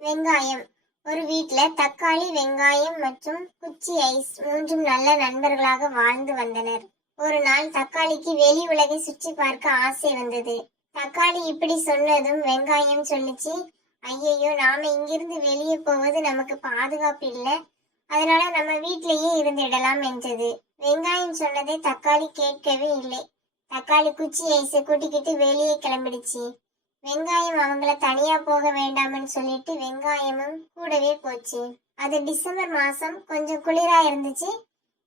வெங்காயம். ஒரு வீட்ல தக்காளி வெங்காயம் மற்றும் குச்சி ஐஸ் மூன்றும் நல்ல நண்பர்களாக வாழ்ந்து வந்தனர். ஒரு நாள் தக்காளிக்கு வெளி உலகை சுற்றி பார்க்க ஆசை வந்தது. தக்காளி இப்படி சொன்னதும் வெங்காயம் சொல்லுச்சு ஐயையோ நாம இங்கிருந்து வெளியே போவது நமக்கு பாதுகாப்பு இல்லை. அதனால நம்ம வீட்டிலேயே இருந்திடலாம் என்றது. வெங்காயம் சொன்னதை தக்காளி கேட்கவே இல்லை. தக்காளி குச்சி ஐஸை கூட்டிக்கிட்டு வெளியே கிளம்பிடுச்சு. வெங்காயம் அவங்கள தனியா போக வேண்டாம்னு சொல்லிட்டு வெங்காயமும் கூடவே போச்சு. அது டிசம்பர் மாசம் கொஞ்சம் குளிரா இருந்துச்சு.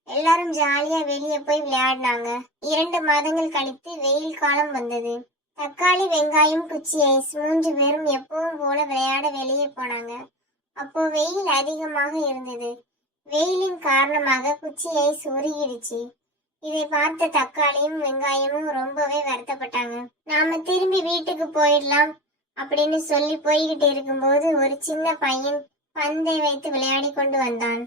எல்லாரும் ஜாலியா வெளியே போய் விளையாடினாங்க. இரண்டு மாதங்கள் கழித்து வெயில் காலம் வந்தது. தக்காளி வெங்காயம் குச்சி ஐஸ் மூன்று பேரும் எப்பவும் போல விளையாட வெளியே போனாங்க. அப்போ வெயில் அதிகமாக இருந்தது. வெயிலின் காரணமாக குச்சி ஐஸ் உருகிடுச்சு. இதை பார்த்த தக்காளியும் வெங்காயமும் ரொம்பவே வருத்தப்பட்டாங்க. நாம திரும்பி வீட்டுக்கு போயிடலாம் அப்படின்னு சொல்லி போய்கிட்டு இருக்கும்போது ஒரு சின்ன பையன் பந்தை வைத்து விளையாடி கொண்டு வந்தான்.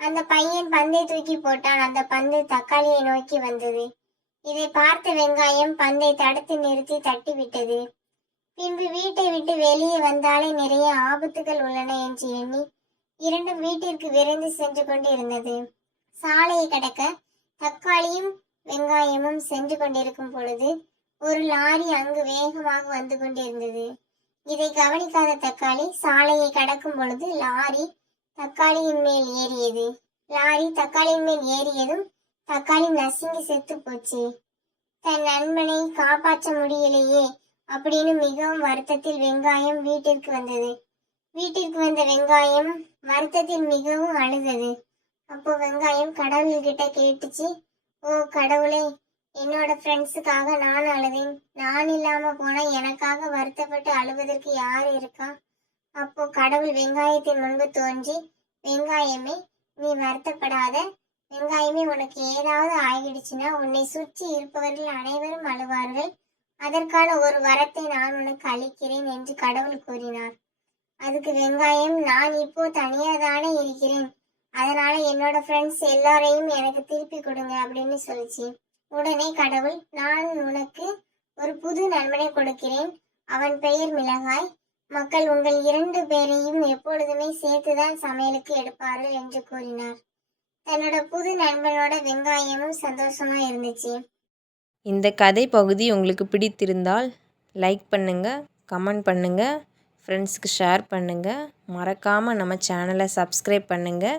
அந்த பையன் பந்தை தூக்கி போட்டான். அந்த பந்து தக்காளியை நோக்கி வந்தது. இதை பார்த்த வெங்காயம் பந்தை தடுத்து நிறுத்தி தட்டி விட்டது பின்பு வீட்டை விட்டு வெளியே வந்தாலே நிறைய ஆபத்துகள் உள்ளன என்று எண்ணி இரண்டும் வீட்டிற்கு விரைந்து சென்று கொண்டு இருந்தது சாலையை கடக்க தக்காளியும் வெங்காயமும் சென்று கொண்டிருக்கும் பொழுது ஒரு லாரி அங்கு வேகமாக வந்து கொண்டிருந்தது. இதை கவனிக்காத தக்காளி சாலையை கடக்கும் பொழுது லாரி தக்காளியின் மேல் ஏறியது. லாரி தக்காளியின் மேல் ஏறியதும் தக்காளி நசுங்கி செத்து போச்சு. தன் நண்பனை காப்பாற்ற முடியலையே அப்படின்னு மிகவும் வருத்தத்தில் வெங்காயம் வீட்டிற்கு வந்தது. வீட்டிற்கு வந்த வெங்காயம் வருத்தத்தில் மிகவும் அழுதது. அப்போ வெங்காயம் கடவுள்கிட்ட கேட்டுச்சு. ஓ கடவுளே என்னோட ஃப்ரெண்ட்ஸுக்காக நான் அழுதேன். நான் இல்லாம போனா எனக்காக வருத்தப்பட்டு அழுவதற்கு யார் இருக்கா? அப்போ கடவுள் வெங்காயத்தின் முன்பு தோன்றி வெங்காயமே நீ வருத்தப்படாத. வெங்காயமே உனக்கு ஏதாவது ஆகிடுச்சுன்னா உன்னை சுற்றி இருப்பவர்கள் அனைவரும் அழுவார்கள். அதற்கான ஒரு வரத்தை நான் உனக்கு அளிக்கிறேன் என்று கடவுள் கூறினார். அதுக்கு வெங்காயம் நான் இப்போ தனியாக தானே இருக்கிறேன். அதனால என்னோட ஃப்ரெண்ட்ஸ் எல்லாரையும் எனக்கு திருப்பி கொடுங்க அப்படின்னு சொல்லிச்சு. உடனே கடவுள் நான் உனக்கு ஒரு புது நண்பனை கொடுக்கிறேன். அவன் பெயர் மிளகாய். மக்கள் உங்கள் இரண்டு பேரையும் எப்பொழுதுமே சேர்த்துதான் சமையலுக்கு எடுப்பார்கள் என்று கூறினார். தன்னோட புது நண்பனோட வெங்காயமும் சந்தோஷமா இருந்துச்சு. இந்த கதை பகுதி உங்களுக்கு பிடித்திருந்தால் லைக் பண்ணுங்கள் கமெண்ட் பண்ணுங்கள் ஃப்ரெண்ட்ஸுக்கு ஷேர் பண்ணுங்கள் மறக்காமல் நம்ம சேனலை சப்ஸ்கிரைப் பண்ணுங்கள்